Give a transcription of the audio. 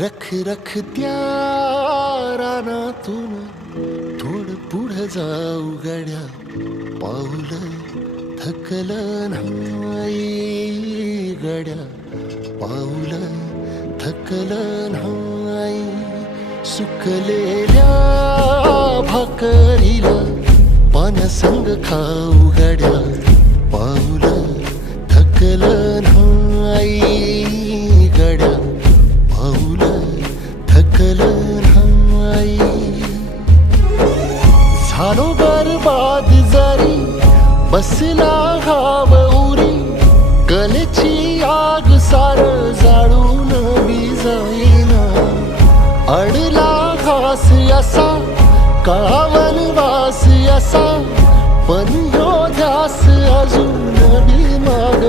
रख रख त्या रानातून थोडं पुढं जाऊ गड्या, पाऊल थकलं नाही गड्या, पाऊल थकलं नाही. सुकलेल्या भाकरीला पाण्यासंग खाऊ गड्या, पाऊल थकलं नाही गड्या, पाऊल थकलं नाही. झालो बरबाद जरी बसला घाव उरी, कलेची आग सार जाळून विजाईना. अडला घास असा काळा वनवास असा, पण ह्यो ध्यास अजून बी माग